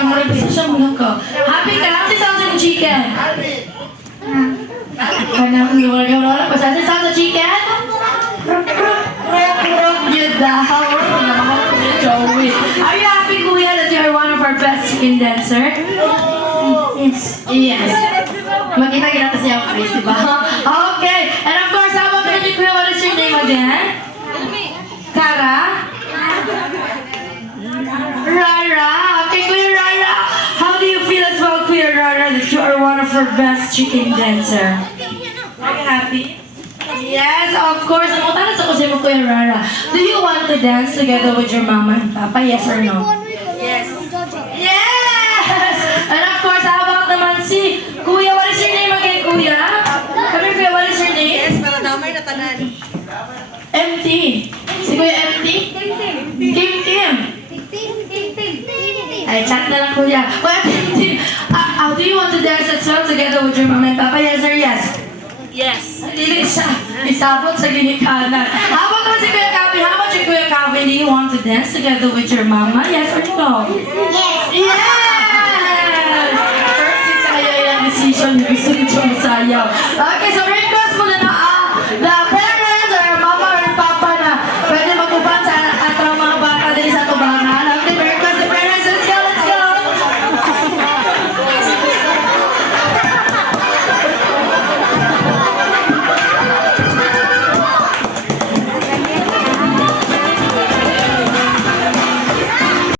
murag siya mo ko. Happy ka lang si Salsa Chicken. Kanang wala pa sa Salsa Chicken. Yun daw. Joey. Are you happy, Kuya, that you are one of our best chicken dancer? Yes. Yes. Magkita-kita kasi ang face, diba? Okay. And of course, how about you, Kuya? What is your name again? Kara? Rara. Okay, Kuya Rara. How do you feel as well, Kuya Rara, that you are one of our best chicken dancer? Are you happy? Yes, of course. Ang utang sa kusin mo, Kuya Rara. Do you want to dance together with your mama and papa? Yes or no? Yes. Yes! And of course, how about naman si Kuya? What is your name again, Kuya? Come here, Kuya. What is your name? Yes, para damay na tanan. MT. Si Kuya MT? Kim Kim. Ay, chat na lang, Kuya. Kuya Kim Kim. How do you want to dance as well together with your mama and papa? Yes or yes? Yes. Dili siya. Isabot sa ginikanan. How about naman si Kuya Calvin? How about you, Kuya Calvin? Do you want to dance together with your mama? Yes or no? Yes. Yes! Perfect kaya yung decision. Gusto ko siya masayaw. Okay, so